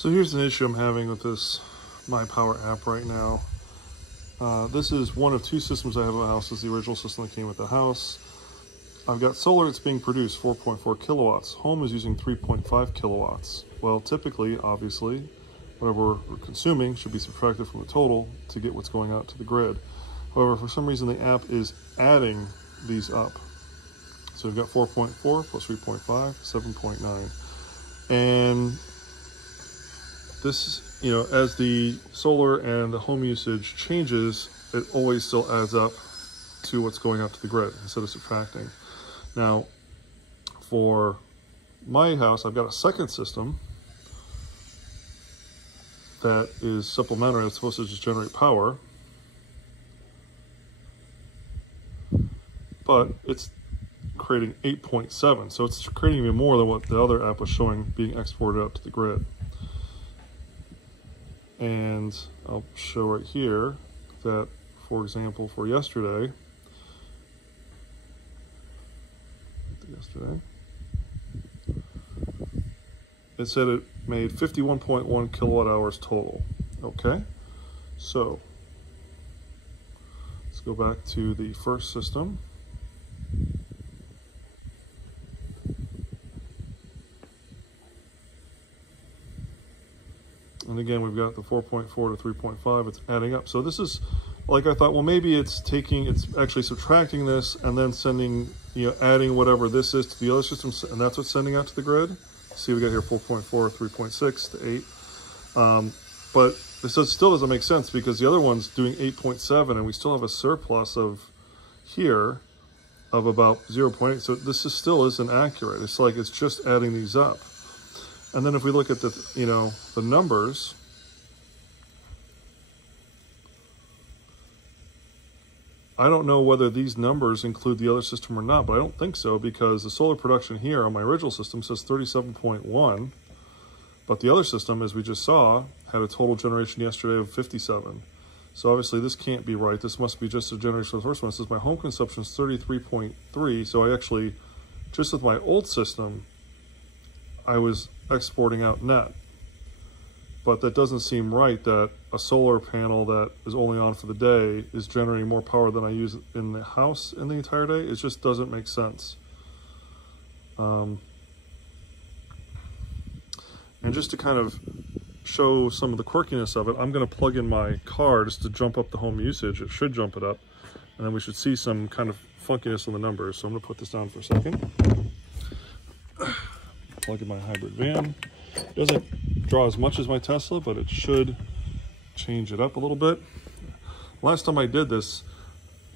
So here's an issue I'm having with this My Power app right now. This is one of two systems I have in the house. This is the original system that came with the house. I've got solar that's being produced 4.4 kilowatts. Home is using 3.5 kilowatts. Well, typically, obviously, whatever we're consuming should be subtracted from the total to get what's going out to the grid. However, for some reason, the app is adding these up. So we've got 4.4 plus 3.5, 7.9. And this, as the solar and the home usage changes, it always still adds up to what's going out to the grid instead of subtracting. Now, for my house, I've got a second system that is supplementary. It's supposed to just generate power, but it's creating 8.7. So it's creating even more than what the other app was showing being exported out to the grid. And I'll show right here that, for example, for yesterday, it said it made 51.1 kilowatt hours total. Okay, so let's go back to the first system. And again, we've got the 4.4 to 3.5, it's adding up. So this is, like I thought, well, maybe it's actually subtracting this and then sending, adding whatever this is to the other system, and that's what's sending out to the grid. See, we got here 4.4, 3.6 to 8. But this still doesn't make sense because the other one's doing 8.7 and we still have a surplus of here of about 0.8. So this still isn't accurate. It's like it's just adding these up. And then if we look at the, the numbers, I don't know whether these numbers include the other system or not, but I don't think so because the solar production here on my original system says 37.1, but the other system, as we just saw, had a total generation yesterday of 57. So obviously this can't be right. This must be just a generation of the first one. It says my home consumption is 33.3. So I actually, just with my old system, I was exporting out net. But that doesn't seem right that a solar panel that is only on for the day is generating more power than I use in the house in the entire day. It just doesn't make sense. And just to kind of show some of the quirkiness of it, I'm going to plug in my car just to jump up the home usage. It should jump it up. And then we should see some kind of funkiness in the numbers. So I'm going to put this down for a second. Plug in my hybrid van. It doesn't draw as much as my Tesla, but it should change it up a little bit. Last time I did this,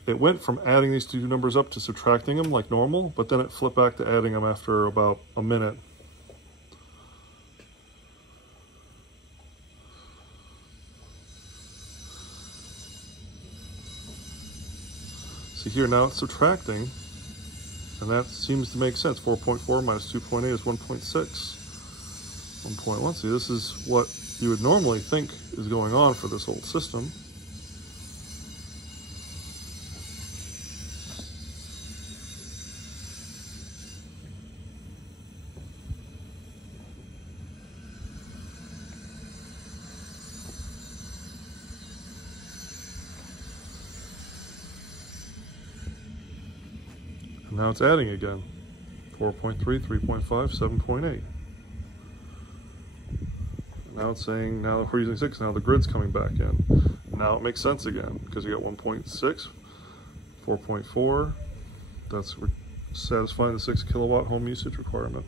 it went from adding these two numbers up to subtracting them like normal, but then it flipped back to adding them after about a minute. See here, now it's subtracting. And that seems to make sense. 4.4 minus 2.8 is 1.6. 1.1. See, this is what you would normally think is going on for this old system. And now it's adding again. 4.3, 3.5, 7.8. Now it's saying, now if we're using 6, now the grid's coming back in. Now it makes sense again, because you got 1.6, 4.4, that's satisfying the 6 kilowatt home usage requirement.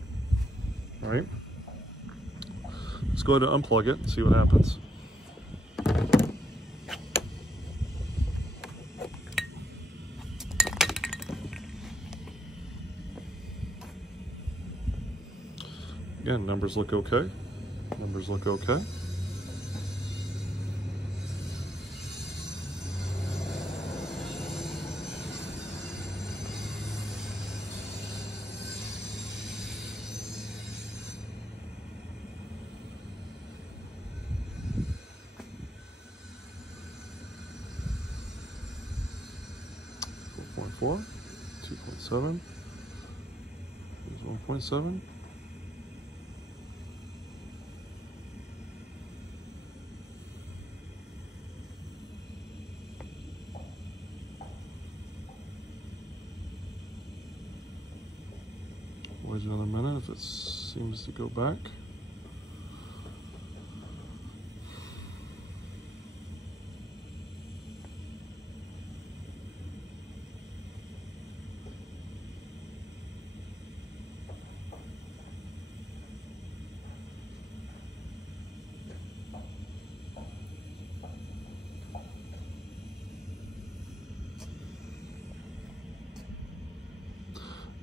All right? Let's go ahead and unplug it and see what happens. Again, numbers look okay. Numbers look okay. .4, 2.7, 1.7. another minute if it seems to go back.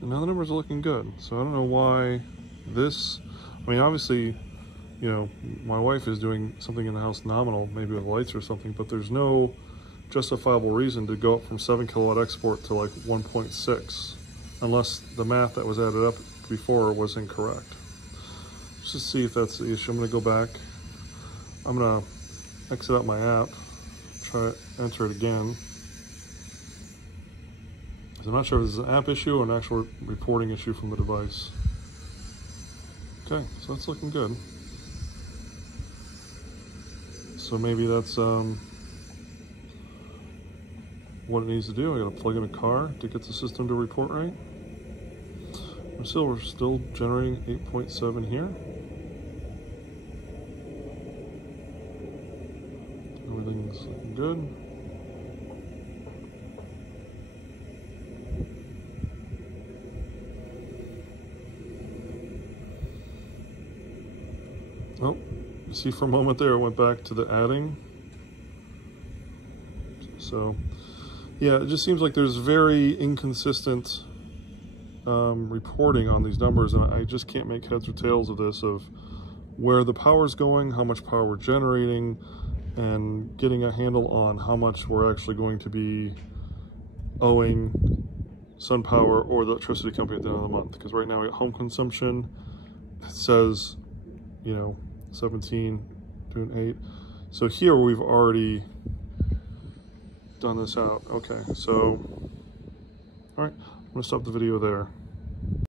And now the numbers are looking good. So I don't know why this, I mean, obviously, you know, my wife is doing something in the house nominal, maybe with lights or something, but there's no justifiable reason to go up from 7 kilowatt export to like 1.6, unless the math that was added up before was incorrect. Let's just see if that's the issue. I'm gonna go back. I'm gonna exit out my app, try to enter it again. I'm not sure if this is an app issue or an actual reporting issue from the device. Okay, so that's looking good. So maybe that's what it needs to do. I gotta plug in a car to get the system to report right. We're still generating 8.7 here. Everything's looking good. Oh, you see for a moment there, it went back to the adding. So, yeah, it just seems like there's very inconsistent reporting on these numbers, and I just can't make heads or tails of this, of where the power's going, how much power we're generating, and getting a handle on how much we're actually going to be owing Sunpower or the electricity company at the end of the month. Because right now, at home consumption, it says, you know, 17, doing 8. So here we've already done this out. Okay, so, all right, I'm gonna stop the video there.